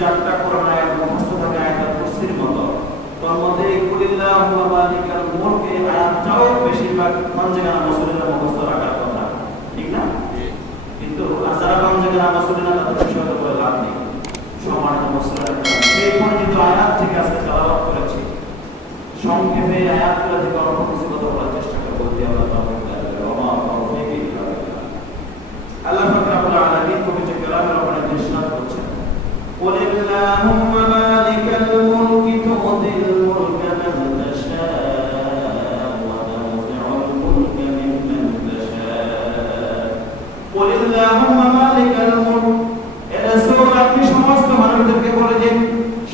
চারটা কোরআন আয়াত মুখস্থ থাকে আয়াতুল কুরসির মতো। তোর মধ্যে কুলিল্লাহু কুলিল্লাহুম্মা মালিকাল মুলক এই আয়াতটাও বেশিরভাগ পঞ্জগানা মুসলিমরা মুখস্থ রাখার কথা, ঠিক না? কিন্তু যারা পঞ্জগানা মুসলিমরা তাদের বিষয় তো বলে লাভ নেই। সম্মানিত মুসলিমরা, সেই পরিচিত আয়াত থেকে আজকে তেলাওয়াত করেছি। সংক্ষেপে আয়াতগুলো থেকে অল্প কিছু কথা বলার চেষ্টা করব। আল্লাহ তাআলা আল্লাহ পাক রব্বুল আলামিন পবিত্র কালামের উপরে ইরশাদ করছেন, কুলিল্লাহুম্মা মালিকাল মুলকি তু'তিল মুলকা মান তাশা'উ ওয়া তানজি'ুল মুলকা মিম্মান তাশা'উ। কুলিল্লাহুম্মা মালিকাল মুলক, এ রাসূল আপনি সমস্ত মানবদেরকে বলে দিন,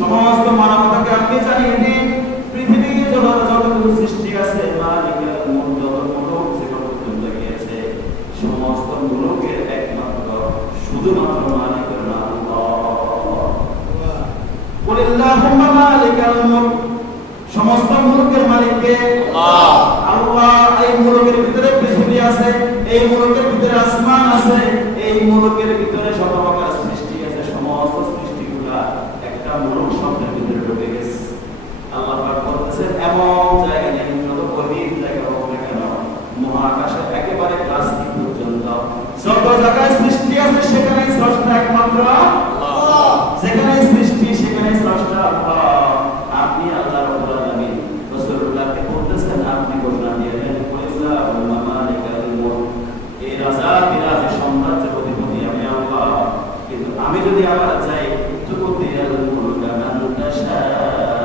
সমস্ত মানবতাকে আপনি জানিয়ে দিন, পৃথিবীর যতগুলো সৃষ্টি আছে, মালিকাল মুলক, যত মুলক জীবন পর্যন্ত গিয়েছে, সমস্ত মুলকের একমাত্র শুধুমাত্র মালিকের নাম আল্লাহ। কুলিল্লাহুম্মা মালিকাল মুলক, সমস্ত মুলকের মালিক কে? আল্লাহ। আল্লাহ। এই মুলকের ভিতরে পৃথিবী আছে, এই মুলকের ভিতরে আসমান আছে, এই মুলকের ভিতরে সব প্রকার সৃষ্টি আছে, সমস্ত সৃষ্টিগুলা একটা মুলক শব্দের ভিতরে ঢুকে গেছে। আল্লাহ পাক বলতেছেন, এমন জায়গা নেই, যত গভীর জায়গা হোক না কেন, মহাকাশের একেবারে প্লাস্টিক পর্যন্ত যত জায়গায় সৃষ্টি আছে, সেখানে স্রষ্টা একমাত্র আল্লাহ। যেখানে সৃষ্টি সেখানে স্রষ্টা আল্লাহ। আপনি আল্লাহ রাব্বুল আলামিন রাসূলুল্লাহকে বলতেছেন, আপনি ঘোষণা দিয়ে দেন, কুলিল্লাহুম্মা মালিকাল মুলক, এই রাজা বিরাজ সাম্রাজ্যের অধিপতি আমি আল্লাহ। কিন্তু আমি যদি আবার চাই, তু'তিল মুলকা মান তাশা'উ,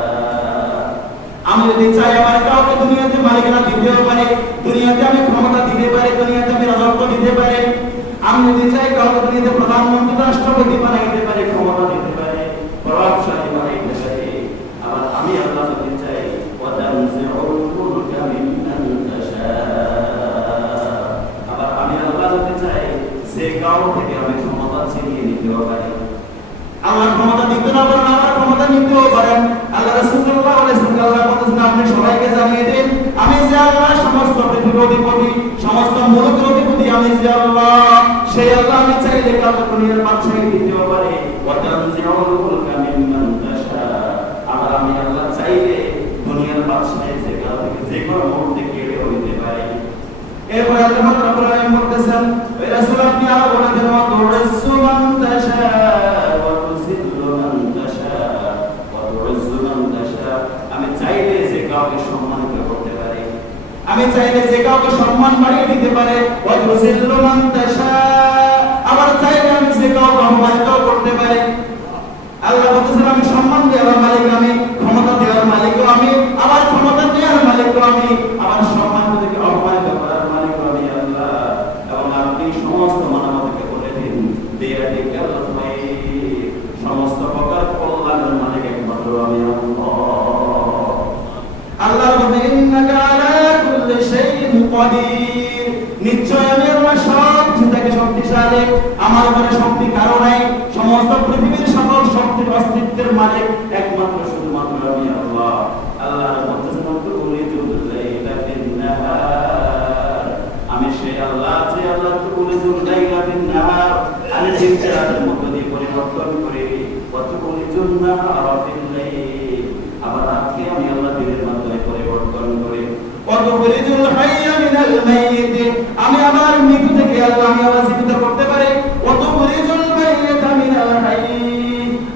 আমি যদি চাই আমার কাউকে দুনিয়াতে মালিকানা দিতেও পারি, দুনিয়াতে আমি ক্ষমতা দিতে পারি, দুনিয়াতে আমি রাজত্ব দিতে পারি। আমি যদি চাই কাউকে দুনিয়াতে প্রধানমন্ত্রী, রাষ্ট্রপতি বানাইতে পারি, ক্ষমতা দিতে পারি, প্রভাবশালী বানাইতে পারি। আবার আমি আল্লাহ যদি চাই, ওয়া তানজি'ুল মুলকা মিম্মান তাশা'উ, আবার আমি আল্লাহ যদি চাই যে কাউ থেকে আমি ক্ষমতা ছিনিয়ে নিতেও পারি। আল্লাহ ক্ষমতা দিতে না পারেন, আমার ক্ষমতা নিতেও পারেন। আল্লাহ রাসূল সাল্লাল্লাহু আলাইহি ওয়াসাল্লাম বলেছেন, আপনি সবাইকে জানিয়ে দিন, আমি যে আল্লাহ, সমস্ত পৃথিবীর অধিপতি, সমস্ত মুলকের অধিপতি আমি যে আল্লাহ। সেই আল্লাহ আমি চাইলে কাউকে দুনিয়ার বাদশাহী দিতেও পারে, ওয়া তানজি'ুল মুলকা মিম্মান তাশা'উ, আবার আমি আল্লাহ চাইলে দুনিয়ার বাদশাহী যে কাউ থেকে যে কোনো মুহূর্তে কেড়েও নিতে পারি। এরপর আল্লাহ রাব্বুল আলামিন বলতেছেন, ওই রাসূল আপনি আরো বলে দেন, ওয়া তু'ইজ্জু মান তাশা'উ ওয়া তুযিল্লু মান তাশা'উ ওয়া তু'ইজ্জু মান তাশা'উ, আমি চাইলে যে কাউকে সম্মানিত করতে পারি, আমি চাইলে যে কাউকে সম্মান বাড়িয়ে দিতে পারে, ওয়া তুযিল্লু মান তাশা'উ, আবার চাইলে আমি যে কাউকে অপমানিত করতে পারি। আল্লাহ বলতেছেন, আমি সম্মান দেওয়ার মালিক আমি, ক্ষমতা দেওয়ার মালিকও আমি, আবার ক্ষমতা দেওয়ার মালিকও আমি, আবার সম্মান থেকে অপমানিত করার মালিকও আমি আল্লাহ। এবং আপনি সমস্ত মানবতাকে বলে দিন, বিয়াদিকাল খায়র, সমস্ত প্রকার কল্যাণের মালিক একমাত্র আমি আল্লাহ। আল্লাহ বলেন, ইন্নাকা আলা কুল্লি শাইইন কাদির, নিশ্চয় আমি আল্লাহ সব কিছুকে শক্তিশালী, আমার উপরে শক্তি কারো নাই। সমস্ত পৃথিবীর সকল শক্তির অস্তিত্বের মালিক একমাত্র শুধুমাত্র আমি আল্লাহ। আল্লাহ বলতেছেন, আমি সেই আল্লাহ যে আল্লাহ তুলিজুল লাইলা বিন নাহার, আমি দিনকে রাতের মধ্যে দিয়ে পরিবর্তন করি, ওয়া তুলিজুন নাহারা ফিল লাইল, আবার রাতকে আমি আল্লাহ দিনের মাধ্যমে পরিবর্তন করি, ওয়া তুখরিজুল হাইয়া মিনাল মাইয়িত, আমি আবার মৃত থেকে আল্লাহ আমি আবার জীবিত করতে পারি, ওয়া তুখরিজুল মাইয়িতা মিনাল হাইয়্য,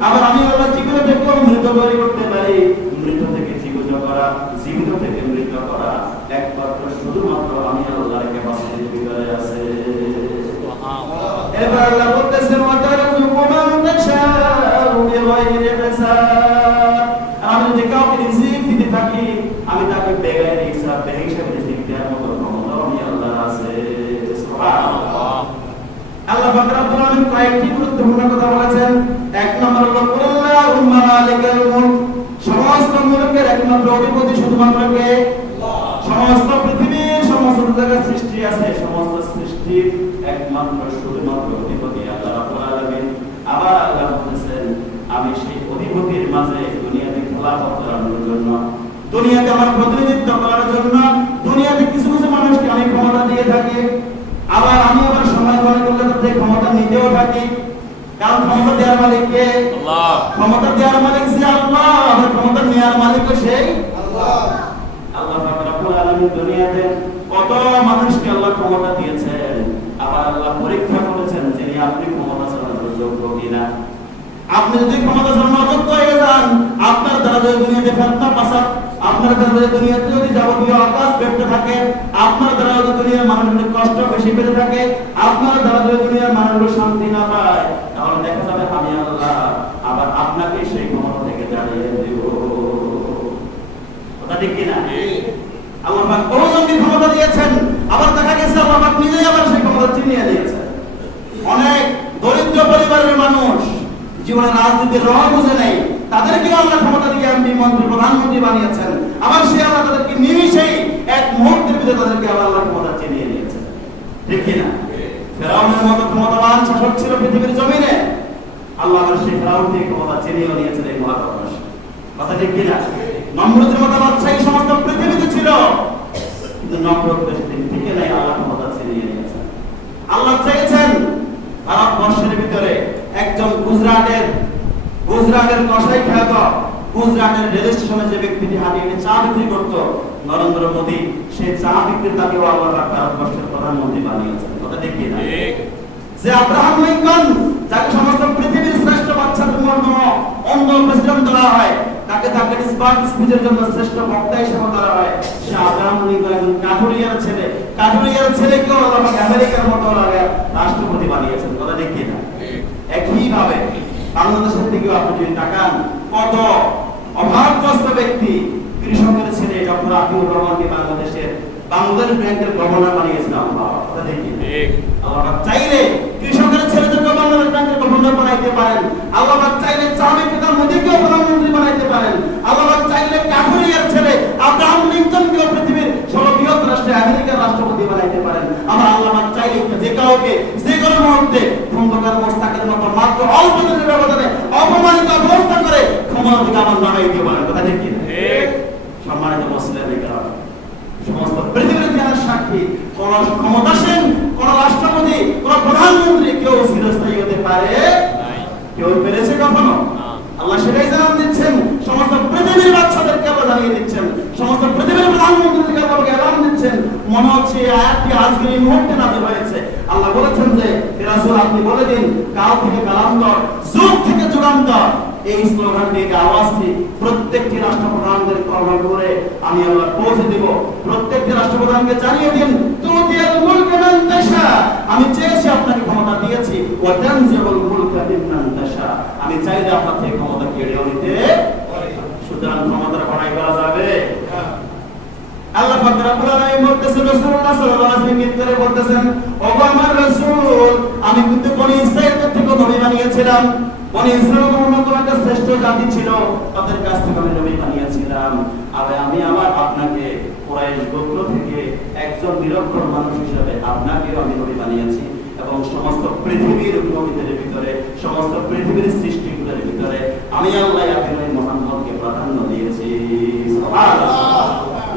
আবার আমি আল্লাহ জীবিত থেকে মৃত তৈরি করতে পারি। মৃত থেকে জীবিত করা, জীবিত থেকে মৃত করা একমাত্র শুধুমাত্র আমি আল্লাহর ক্যাপাসিটির ভিতরে আছে। সুবহানাল্লাহ। এবার আল্লাহ বলতেছেন, ওয়া তারযুকু মান তাশা'উ বিগাইরি হিসাব, আমি যদি কাউকে রিজিক দিতে থাকি, আমি তাকে বেগাইরি হিসাব, বেহিসাবে রিজিক দেওয়ার মতো ক্ষমতা আমি আল্লাহর আছে। সুবহানাল্লাহ। আল্লাহ পাক রব্বুল আলামিন কয়েকটি গুরুত্বপূর্ণ কথা বলেছেন। এক নম্বর হলো, কুলিল্লাহুম্মা মালিকাল মুলক, সমস্ত মুলকের একমাত্র অধিপতি শুধুমাত্র কে? আল্লাহ। সমস্ত পৃথিবীর সমস্ত জায়গায় সৃষ্টি আছে, সমস্ত সৃষ্টির একমাত্র শুধুমাত্র অধিপতি আল্লাহ রাব্বুল আলামিন। আবার আল্লাহ বলেছেন, আমি সেই অধিপতির মাঝে দুনিয়াতে খেলাফত করানোর জন্য, দুনিয়াতে আমার প্রতিনিধিত্ব করার জন্য, দুনিয়াতে কিছু কিছু মানুষকে আমি ক্ষমতা দিয়ে থাকি, আবার আমি আবার সময় মনে করলে তাদের ক্ষমতা নিতেও থাকি। কারণ ক্ষমতা দেওয়ার মালিক কে? আল্লাহ। ক্ষমতা দেওয়ার মালিক সে আল্লাহ, আবার ক্ষমতা নেওয়ার মালিকও সেই আল্লাহ। দুনিয়াতে কত মানুষকে আল্লাহ ক্ষমতা দিয়েছেন, আবার আল্লাহ পরীক্ষা করেছেন যে আপনি ক্ষমতা চালানোর যোগ্য কিনা। আপনি যদি ক্ষমতা চালানোর অযোগ্য হয়ে যান, আপনার দ্বারা যদি দুনিয়াতে ফিতনা ফাসাদ, আপনার দ্বারা যদি দুনিয়াতে যদি যাবতীয় আকাশ ব্যক্ত থাকে, আপনার দ্বারা যদি দুনিয়ার মানুষের কষ্ট বেশি পেতে থাকে, আপনার দ্বারা যদি দুনিয়ার মানুষ শান্তি না পায়, তাহলে দেখা যাবে আমি আল্লাহ আবার আপনাকে সেই ক্ষমতা থেকে দাঁড়িয়ে দেব। কথা ঠিক কিনা? আল্লাহ পাক বহুজনকে ক্ষমতা দিয়েছেন, আবার দেখা গেছে আল্লাহ পাক নিজেই আবার সেই ক্ষমতা ছিনিয়ে নিয়েছেন। অনেক দরিদ্র পরিবারের মানুষ জীবনে রাজনীতির রং বুঝে নেই, তাদেরকে আল্লাহ ক্ষমতা দিয়ে এমপি, মন্ত্রী, প্রধানমন্ত্রী বানিয়েছেন। আবার সে আল্লাহ তাদেরকে নিমিষেই এক মুহূর্তের ভিতরে তাদেরকে আবার আল্লাহ ক্ষমতা ছিনিয়ে নিয়েছেন। ঠিক কিনা? ফেরাউনের মতো ক্ষমতাবান শাসক ছিল পৃথিবীর জমিনে, আল্লাহ আবার সেই ফেরাউনকে ক্ষমতা ছিনিয়ে নিয়েছেন এই মহাকাশ। কথা ঠিক কিনা? নমরুদের মতো বাদশা এই সমস্ত পৃথিবীতে ছিল, কিন্তু নমরুদ বেশিদিন টিকে নাই, আল্লাহ ক্ষমতা ছিনিয়ে নিয়েছেন। আল্লাহ চেয়েছেন ভারতবর্ষের ভিতরে একজন গুজরাটের কসাই খ্যাত, গুজরাটের রেল স্টেশনে যে ব্যক্তিটি হাঁটিয়ে চা বিক্রি করত, নরেন্দ্র মোদী, সেই চা বিক্রেতাকেও আল্লাহ ভারতবর্ষের প্রধানমন্ত্রী বানিয়েছেন। কথা ঠিক কিনা? যে আব্রাহাম লিঙ্কন, যাকে সমস্ত পৃথিবীর শ্রেষ্ঠ বাচ্চাদের মধ্যে অন্য প্রেসিডেন্ট ধরা হয়, তাকে স্পিচের জন্য শ্রেষ্ঠ বক্তা হিসেবে ধরা হয়, সে আব্রাহাম লিঙ্কন একজন কাঠুরিয়ার ছেলেকেও আল্লাহ আমেরিকার মতো রাষ্ট্রপতি বানিয়েছেন। কথা ঠিক কিনা? একইভাবে বাংলাদেশের দিকেও আপনি যদি তাকান, কত অভাবগ্রস্ত ব্যক্তি, কৃষকের ছেলে ডক্টর আতিউর রহমানকে বাংলাদেশ ব্যাংকের গভর্নর বানিয়েছেন আল্লাহ। কথা ঠিক কিনা? আল্লাহ চাইলে কৃষকের ছেলেদেরকে বাংলাদেশ ব্যাংকের গভর্নর বানাইতে পারেন, আল্লাহ চাইলে চা বিক্রেতার মোদীকেও প্রধানমন্ত্রী বানাইতে পারেন, আল্লাহ চাইলে কাঠুরিয়ার ছেলে আব্রাহাম লিঙ্কনকেও পৃথিবীর সর্ববৃহৎ রাষ্ট্রে আমেরিকার রাষ্ট্রপতি বানাইতে পারেন। আমার আল্লাহ চাইলে যে কাউকে যে কোনো মুহূর্তে খন্দকার মোস্তাকের মতো মাত্র অল্প দিনের ব্যবধানে অপমানিত অবস্থা করে ক্ষমতা থেকে আমার নামাই দিতে পারেন। কথা ঠিক কিনা? সম্মানিত মুসলিম, সমস্ত পৃথিবীর ইতিহাস সাক্ষী, কোন ক্ষমতাসীন, কোন রাষ্ট্রপতি, কোন প্রধানমন্ত্রী কেউ চিরস্থায়ী হতে পারে? কেউ পেরেছে কখনো? আল্লাহ সেটাই জানান দিচ্ছেন, সমস্ত পৃথিবীর বাচ্চাদেরকে আল্লাহ জানিয়ে দিচ্ছেন, সমস্ত পৃথিবীর প্রধানমন্ত্রীকে আল্লাহ এলান দিচ্ছেন। মনে হচ্ছে এই আয়াতটি আজকে এই মুহূর্তে নাযিল হয়েছে। আল্লাহ বলেছেন যে হে রাসূল, আপনি বলে দিন, কাল থেকে কালান্তর, যুগ থেকে যুগান্তর, এই স্লোগানটি, এই আওয়াজটি প্রত্যেকটি রাষ্ট্রপ্রধানদের কর্ম করে আমি আল্লাহ পৌঁছে দিব। প্রত্যেকটি রাষ্ট্রপ্রধানকে জানিয়ে দিন, তুতিল মুলকা মান তাশা, আমি চেয়েছি আপনাকে ক্ষমতা দিয়েছি, ওয়া তানজিউল মুলকা মিম্মান তাশা, আমি চাইলে আপনার থেকে ক্ষমতা কেড়েও নিতে পারি। সুতরাং ক্ষমতার বড়াই করা যাবে। আল্লাহ পাক রব্বুল আলামিন বলতেছেন, রাসূলুল্লাহ সাল্লাল্লাহু আলাইহি ওয়াসাল্লাম বলতেছেন, ওগো আমার রাসূল, আমি কিন্তু বনি ইসরাঈলের থেকে নবী বানিয়েছিলাম। বনি ইসরাঈল অন্যতম একটা শ্রেষ্ঠ জাতি ছিল, তাদের কাছ থেকে আমি নবী বানিয়েছিলাম। আর আমি আমার আপনাকে কুরাইশ গোত্র থেকে একজন নিরক্ষর মানুষ হিসেবে আপনাকেও আমি নবী বানিয়েছি, এবং সমস্ত পৃথিবীর নবীদের ভিতরে, সমস্ত পৃথিবীর সৃষ্টিগুলোর ভিতরে আমি আল্লাহ আপনি মুহাম্মদকে প্রাধান্য দিয়েছি। সুবহানাল্লাহ।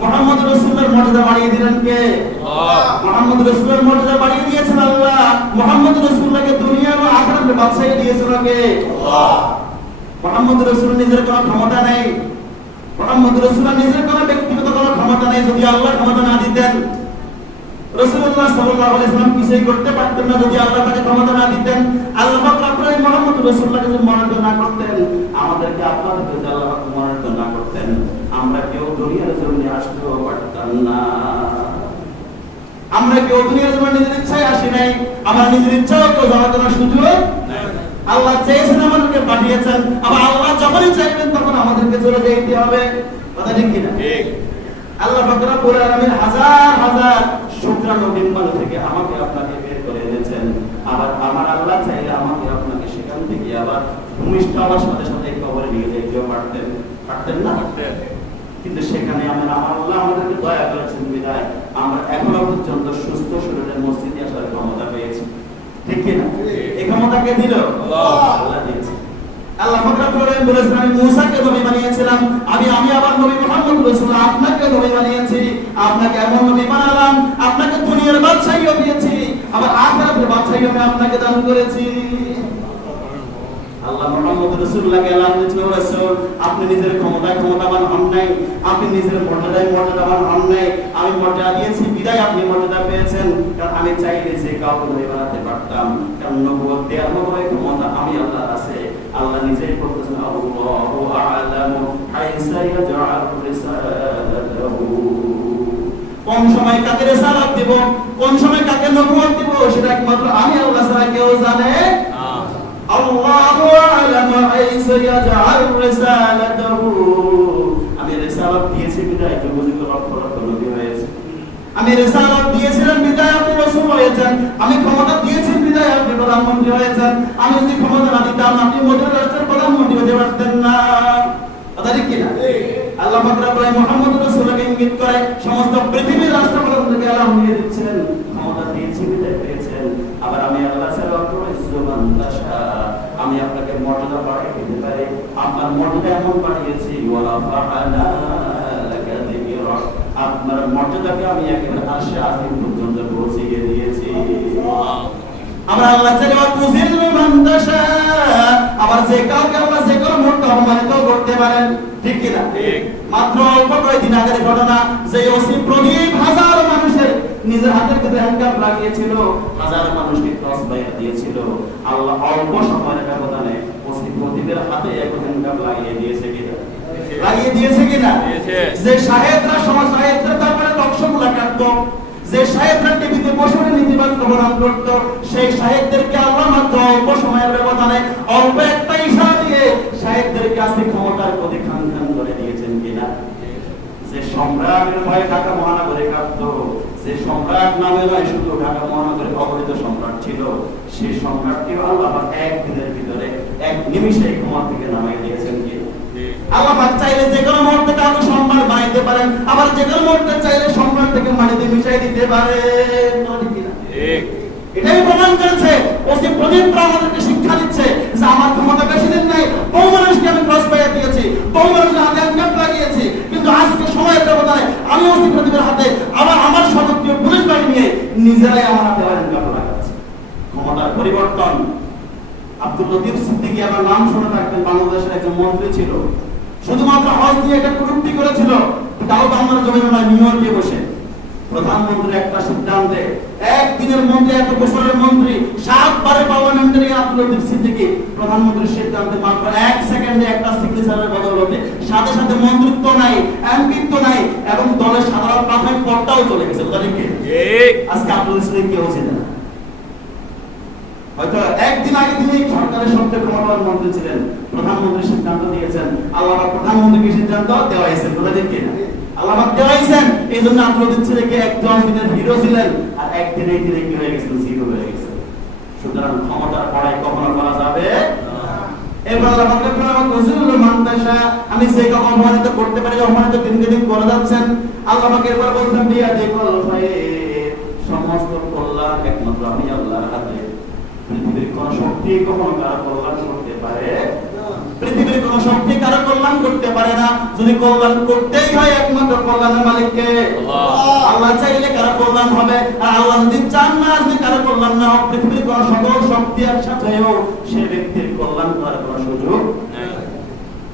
মুহাম্মদ রাসূলের মর্যাদা বাড়িয়ে দিলেন কে? আল্লাহ। মুহাম্মদ রাসূলের মর্যাদা বাড়িয়ে দিয়েছেন আল্লাহ। মুহাম্মদ রাসূলকে দুনিয়া ও আখিরাতের বাদশাহী দিয়েছেন কে? আল্লাহ। মুহাম্মদ রাসূল নিজের কোনো ক্ষমতা নেই, মুহাম্মদ রাসূলের নিজের কোনো ব্যক্তিগত কোনো ক্ষমতা নেই। যদি আল্লাহ ক্ষমতা না দিতেন, রাসূলুল্লাহ সাল্লাল্লাহু আলাইহি ওয়াসাল্লাম কিছুই করতে পারতেন না। যদি আল্লাহ তাকে ক্ষমতা না দিতেন, আল্লাহ পাক রব্বুল মুহাম্মদ রাসূলুল্লাহকে যদি মনোনীত না করতেন, আমাদেরকে আপনাদেরকে যদি আল্লাহ পাক মনোনীত না করতেন, আমরা কেউ দুনিয়ার জমিনে আসতেও পারতাম না। আমরা কেউ দুনিয়ার জমিনে নিজের ইচ্ছায় আসি নাই, আমার নিজের ইচ্ছাও কেউ যাওয়ার কোনো সুযোগ নাই। আল্লাহ চেয়েছেন, আমাদেরকে পাঠিয়েছেন, আবার আল্লাহ যখনই চাইবেন তখন আমাদেরকে চলে যেতে হবে। কথা ঠিক কিনা? ঠিক। আল্লাহ পাক রব্বুল আলামিন হাজার হাজার শুকরানু বিম্বাল থেকে আমাকে আপনাকে বের করে এনেছেন। আবার আমার আল্লাহ চাইলে আমাকে আপনাকে সেখান থেকে আবার ভূমিষ্ঠ হওয়ার সাথে সাথে কবরে নিয়ে যেতেও পারতেন না? কিন্তু সেখানে আমার আল্লাহ আমাদেরকে দয়া করেছেন বিধায় আমরা এখনো পর্যন্ত সুস্থ শরীরের মসজিদে আসার ক্ষমতা পেয়েছি। ঠিক কিনা? এই ক্ষমতা কে দিল? আল্লাহ দিয়েছে। আল্লাহ পাক রব্বুল আলামিন বলেছেন, আমি মূসাকে নবী বানিয়েছিলাম, আমি আবার নবী মুহাম্মদ রাসূলুল্লাহ আপনাকে নবী বানিয়েছি। আপনাকে এমন নবী বানালাম, আপনাকে দুনিয়ার বাদশাহীও দিয়েছি, আবার আখিরাতের বাদশাহীও আমি আপনাকে দান করেছি। আল্লাহ মুহাম্মদ রাসূলুল্লাহকে এলান দিয়েছেন, রাসূল আপনি নিজের ক্ষমতাবান হন নাই, আপনি নিজের মর্যাদাবান হন নাই, আমি সায়াজআলু রিসালাতাহু। কোন সময় কাকে রিসালাত দেব, কোন সময় কাকে নবুয়ত দেব, সেটা একমাত্র আমি আল্লাহ ছাড়া কেউ জানে না। আল্লাহু আ'লামু হাইসু ইয়াজআলু রিসালাতাহু। আমি রিসালাত দিয়েছি বিদায় যুবযুগ লক্ষ লক্ষ নবী হয়েছে। আমি রিসালাত দিয়েছিলাম বিদায় আপনি রাসূল হয়েছেন। আমি ক্ষমতা দিয়েছি বিদায় আপনি প্রধানমন্ত্রী হয়েছেন। আমি যদি ক্ষমতা না দিতাম আপনি মধ্যে রাষ্ট্রের প্রধানমন্ত্রী হতে পারতেন না। কথা ঠিক কি না? আল্লাহ পাক রব্বুল আলামিন মুহাম্মদ রাসূলকে ইঙ্গিত করে সমস্ত পৃথিবীর রাষ্ট্রপ্রধানদেরকে আল্লাহ নিয়ে দিচ্ছেন, ক্ষমতা দিয়েছি বিদায় পেয়েছেন। আবার আমি আল্লাহ ছাড়া আমি আপনাকে মর্যাদা বাড়িয়ে দিতে পারি। আপনার মর্যাদা এমন বাড়িয়েছি আপনার মর্যাদাকে আমি একেবারে আরশে আজিম পর্যন্ত পৌঁছিয়ে দিয়েছি। আমরা আল্লাহ ছাড়া তুজিল্লু মান তাশা, আবার যে কাউকে আল্লাহ যে কোনো মুহূর্তে অপমানিত করতে পারেন। ঠিক কি না? মাত্র অল্প কয়েকদিন আগের ঘটনা, যে ওসি প্রদীপ হাজার মানুষের নিজের হাতের ভিতরে হ্যান্ডকাপ লাগিয়েছিল, হাজার মানুষকে ক্রস ফায়ার দিয়েছিল। আল্লাহ অল্প সময়ের ব্যবধানে ওসি প্রদীপের হাতে এক হ্যান্ডকাপ লাগিয়ে দিয়েছে কিনা? লাগিয়ে দিয়েছে কিনা? যে সাহেবরা সমাজ সাহেবরা তারপরে টকশোগুলো কাটতো, যে সাহেবরা টিভিতে বসে নীতিবাক্য প্রদান করত, সেই সাহেবদেরকে আল্লাহ মাত্র অল্প সময়ের ব্যবধানে অল্প একটা ইশারা দিয়ে সাহেবদেরকে আজকে ক্ষমতার প্রতি খান খান করে দিয়েছেন কিনা? যে সম্রাটের ভয়ে ঢাকা মহানগরে কাঁপতো, যে সম্রাট নামে নয় শুধু ঢাকা মহানগরে অবহিত সম্রাট ছিল, সেই সম্রাটকে আল্লাহ একদিনের ভিতরে এক নিমিষে ক্ষমতা থেকে নামিয়ে দিয়েছেন কি? আল্লাহ পাক চাইলে যে কোনো মুহূর্তে কাউকে সম্রাট বানাইতে পারেন, আবার যে কোনো মুহূর্তে চাইলে সম্রাট থেকে মাটিতে মিশাই দিতে পারেন। ঠিক, এটাই প্রমাণ করেছে ওসি প্রদীপ আমাদেরকে শিক্ষা দিচ্ছে যে আমার ক্ষমতা বেশি দিন নাই, বহু মানুষকে আমি ক্রস ফায়ার দিয়েছি, বহু মানুষের হাতে হ্যান্ডকাপ লাগিয়েছি, কিন্তু আজকে সময়ের ব্যবধানে আমি ওসি প্রদীপের হাতে আবার আমার সদস্য পুলিশ বাহিনী নিয়ে নিজেরাই আমার হাতে হ্যান্ডকাপ লাগাচ্ছি। ক্ষমতার পরিবর্তন। আব্দুল লতিফ সিদ্দিকী আমার নাম শুনে থাকবেন, বাংলাদেশের একজন মন্ত্রী ছিল, শুধুমাত্র হজ নিয়ে একটা কটূক্তি করেছিল, তাও বাংলার জমিনে নয়, নিউ ইয়র্কে বসে। প্রধানমন্ত্রী একটা সিদ্ধান্তে, একদিনের মন্ত্রী, এক বছরের মন্ত্রী, 7 বারের পার্লামেন্টারি আব্দুল লতিফ সিদ্দিকী প্রধানমন্ত্রীর সিদ্ধান্তে মাত্র 1 সেকেন্ডে একটা সিগনেচারের বদৌলতে সাথে সাথে মন্ত্রিত্ব নাই, এমপিত্ব নাই এবং দলের সাধারণ প্রাথমিক পদটাও চলে গেছে। ঠিক, আজকে আব্দুল সিদ্দিকী কেউ ছিলেন না। হয়তো একদিন আগে তিনি সরকারের সবচেয়ে ক্ষমতাবান মন্ত্রী ছিলেন, প্রধানমন্ত্রী সিদ্ধান্ত দিয়েছেন, আল্লাহ প্রধানমন্ত্রীকে সিদ্ধান্ত দেওয়া হয়েছে। ঠিক কিনা? আল্লাহ দেওয়াইছেন, এই জন্য আব্দুল লতিফ সিদ্দিকী একদম দিনের হিরো ছিলেন, আর একদিনে তিনি কি হয়ে গেছেন? জিরো হয়ে গেছেন। সুতরাং ক্ষমতার পড়াই কখনো করা যাবে না। এবার আল্লাহ পাক তুজিল্লু মান তাশা, আমি যে কাউকে অপমানিত করতে পারি, অপমানিত দিনকে দিন করে যাচ্ছেন। আল্লাহ পাক এরপর বলছেন বিয়াদিকুল খায়র, সমস্ত কল্যাণ একমাত্র আমি আল্লাহর হাতে। পৃথিবীর কোন শক্তি কখনো কারো কল্যাণ করতে পারে না। পৃথিবীর কোন শক্তি কারো কল্যাণ করতে পারে না। যদি কল্যাণ করতেই হয় একমাত্র কল্যাণের মালিককে আল্লাহ। আল্লাহ চাইলে কারো কল্যাণ হবে, আর আল্লাহ যদি চান না, যদি কারো কল্যাণ না হয়, পৃথিবীর কোন সকল শক্তি একসাথেও সে ব্যক্তির কল্যাণ করার কোনো সুযোগ নেই।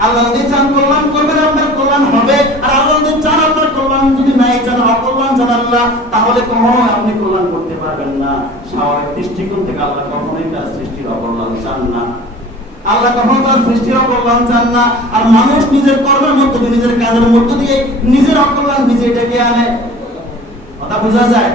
আল্লাহ যদি চান কল্যাণ করবেন, আপনার কল্যাণ হবে, আর আল্লাহ যদি চান আপনার কল্যাণ যদি নাই চান, অকল্যাণ চান আল্লাহ, তাহলে কখনো আপনি কল্যাণ করতে পারবেন না। স্বাভাবিক দৃষ্টিকোণ থেকে আল্লাহ কখনোই তার সৃষ্টির অকল্যাণ চান না। আল্লাহ কখনো তার সৃষ্টির অকল্যাণ চান না। আর মানুষ নিজের কর্মের মধ্য দিয়ে, নিজের কাজের মধ্য দিয়ে নিজের অকল্যাণ নিজে ডেকে আনে। কথা বোঝা যায়?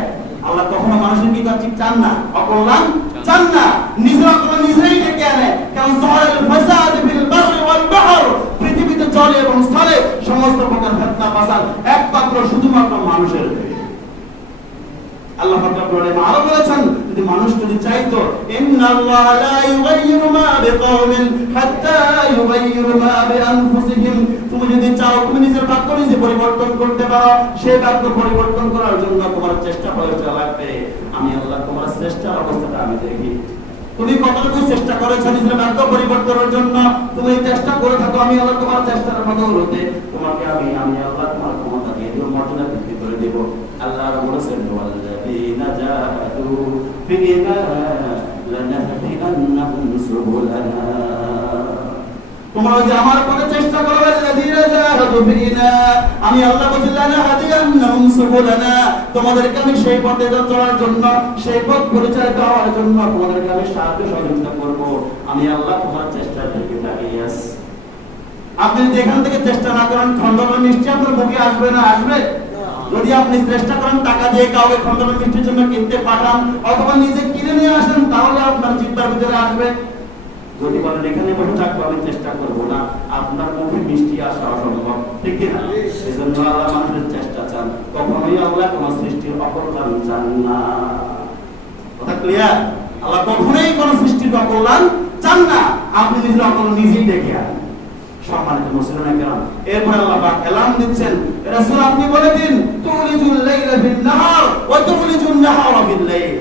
আল্লাহ কখনো মানুষের কি চান না, অকল্যাণ চান না, নিজের অকল্যাণ নিজেই ডেকে আনে। কারণ যারাল ফাসাদ ফিল বাররি ওয়াল বাহর, পৃথিবীতে জলে এবং স্থলে সমস্ত প্রকার ফিতনা ফাসাদ একমাত্র শুধুমাত্র মানুষের। আল্লাহ পাক রব্বুল আলামিন আরো বলেছেন, যদি মানুষ যদি চাইতো, ইন্নাল্লাহ লা ইউগাইয়িরু মা বিকাওমিন হাত্তা ইউগাইয়িরু মা বিআনফুসিহিম, তুমি যদি চাও তুমি নিজের ভাগ্য নিজে পরিবর্তন করতে পারো, সেই ভাগ্য পরিবর্তন করার জন্য তোমার চেষ্টা প্রয়োজন লাগবে। আমি আল্লাহ তোমার চেষ্টার অবস্থাটা আমি দেখি। তুমি কতটুকু চেষ্টা করেছো নিজের ভাগ্য পরিবর্তনের জন্য, তুমি চেষ্টা করে থাকো, আমি আল্লাহ তোমার চেষ্টার বদৌলতে তোমাকে আমি আল্লাহ তোমার ক্ষমতা দিয়ে দেব, মর্যাদা বৃদ্ধি করে দেব। আল্লাহ বলেছেন, ওয়াল্লাযীনা জাহাদু ফিনা লানাহদিয়ান্নাহুম সুবুলানা, তোমরা যে আমার পথে চেষ্টা করবে, ওয়াল্লাযীনা জাহাদু ফিনা, আমি আল্লাহ বলছি লানাহদিয়ান্নাহুম সুবুলানা, তোমাদেরকে আমি সেই পথে চলার জন্য, সেই পথ পরিচালিত হওয়ার জন্য তোমাদেরকে আমি সাহায্য সহযোগিতা করব। আমি আল্লাহ তোমার চেষ্টার দিকে তাকিয়ে আছি। আপনি যদি এখান থেকে চেষ্টা না করেন খণ্ডনা মিষ্টি আপনার মুখে আসবে না? আসবে। যদি আপনি চেষ্টা করেন টাকা দিয়ে কাউকে খণ্ডনা মিষ্টির জন্য কিনতে পাঠান অথবা নিজে কিনে নিয়ে আসেন, তাহলে আপনার জিহ্বার ভিতরে আসবে। যদি বলেন এখানে বসে থাকবো আমি চেষ্টা করব না, আপনার মুখে মিষ্টি আসা অসম্ভব, ঠিক কিনা? এজন্য আল্লাহ মানুষের চেষ্টা চান, কখনোই আল্লাহ কোন সৃষ্টির অকল্যাণ চান না। কথা ক্লিয়ার? আল্লাহ কখনোই কোন সৃষ্টির অকল্যাণ চান না। আপনি নিজের অকল্যাণ নিজেই দেখে আন। সম্মানিত মুসলিম কেরাম, এরপর আল্লাহ পাক এলান দিচ্ছেন, রাসূল আপনি বলে দিন তুলিজুল লাইলা ফিন নাহার ওয়া তুলিজুন নাহারা ফিল লাইল।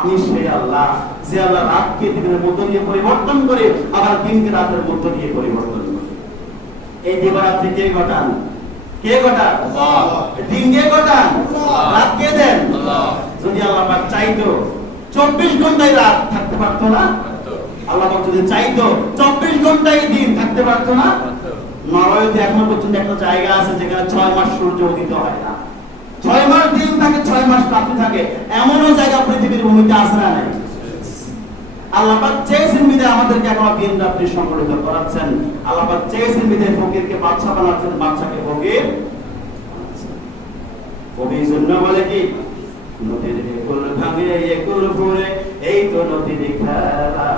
আমি সেই আল্লাহ যে আল্লাহ রাতকে দিনের মধ্য দিয়ে পরিবর্তন করে আবার দিনকে রাতের মধ্য দিয়ে পরিবর্তন করে। এই দিবারাত্রি কে ঘটান? কে ঘটান? আল্লাহ। দিন কে ঘটান? আল্লাহ। রাত কে দেন? আল্লাহ। যদি আল্লাহ পাক চাইতো 24 ঘন্টায় রাত থাকতে পারতো না? আল্লাহ পাক যদি চাইতো 24 ঘন্টায় দিন থাকতে পারতো না? নরওয়েতে এখনো পর্যন্ত একটা জায়গা আছে যেখানে 6 মাস সূর্য উদিত হয় না, 6 মাস দিন থাকে, 6 মাস রাত্রি থাকে। এমনও জায়গা পৃথিবীর ভূমিতে আছে না? নাই। আল্লাহ পাক চেয়েছেন বিধায় আমাদেরকে এখনো দিন রাত্রি সংগঠিত করাচ্ছেন। আল্লাহ পাক চেয়েছেন বিধায় ফকিরকে বাদশা বানাচ্ছেন, বাদশাকে ফকির। কবি জন্য বলে কি, নদীর একুল ভাঙে একুল ফুরে, এই তো নদীর খেলা,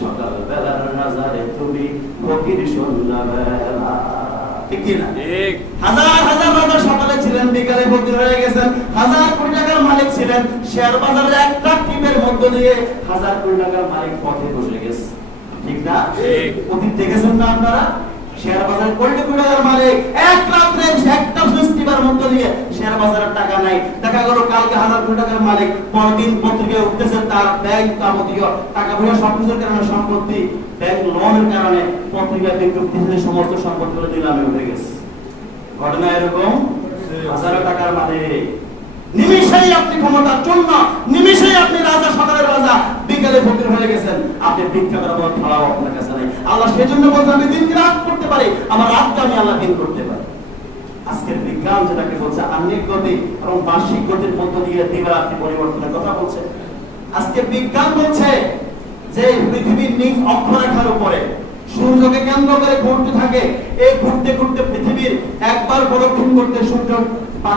সকাল বেলার নাজারে তুমি ফকির সন্ধ্যা বেলা। ঠিক কি না? ঠিক। হাজার হাজার রাজা সকালে ছিলেন, বিকালে ফকির হয়ে গেছেন। হাজার কোটি টাকার মালিক ছিলেন, শেয়ার বাজারের একটা টিমের মধ্য দিয়ে হাজার কোটি টাকার মালিক পথে বসে গেছে। ঠিক না? ঠিক। অতীত দেখেছেন না আপনারা? শেয়ার বাজারে কোটি কোটি টাকার মালিক এক রাত্রে একটা ফেস্টিভালের মধ্য দিয়ে শেয়ার বাজারের টাকা নাই, দেখা গেল কালকে হাজার কোটি টাকার মালিক, পরদিন পত্রিকায় উঠতেছে তার ব্যাংক যাবতীয় টাকা পয়সা সবকিছুর কারণে সম্পত্তি, ব্যাংক লোনের কারণে পত্রিকায় বিজ্ঞপ্তি দিয়ে সমস্ত সম্পত্তিগুলো নিলামে উঠে গেছে। ঘটনা এরকম, হাজার টাকার মালিক নিমিষেই আপনি ক্ষমতার জন্য, নিমিষেই আপনি রাজা, সকালের রাজা, বিকালে ফকির হয়ে গেছেন। আপনি ভিক্ষা করার মতো থালাও আপনার কাছে নাই। আল্লাহ সেজন্য বলছেন আমি দিনকে রাত করতে পারি, আমার রাতকে আমি আল্লাহ দিন করতে পারি। আজকের বিজ্ঞান যেটাকে বলছে আহ্নিক গতি এবং বার্ষিক গতির মধ্য দিয়ে দিবারাত্রি পরিবর্তনের কথা বলছে। আজকে বিজ্ঞান বলছে যে পৃথিবীর নিজ অক্ষরেখার উপরে সূর্যকে কেন্দ্র করে ঘুরতে থাকে। এই ঘুরতে ঘুরতে পৃথিবীর একবার প্রদক্ষিণ করতে সূর্য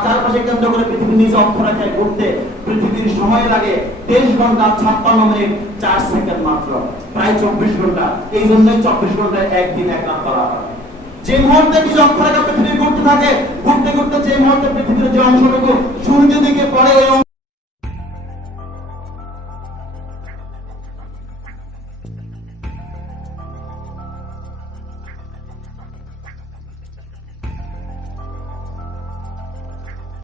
চারপাশে কেন্দ্র করে পৃথিবীর নিজ অক্ষরেখায় ঘুরতে পৃথিবীর সময় লাগে 23 ঘন্টা 56 মিনিট 4 সেকেন্ড মাত্র, প্রায় 24 ঘন্টা। এই জন্যই 24 ঘন্টায় একদিন এক রাত বলা হয়। যে মুহূর্তে নিজ অক্ষরেখা পৃথিবী ঘুরতে থাকে, ঘুরতে ঘুরতে যে মুহূর্তে পৃথিবীর যে অংশটুকু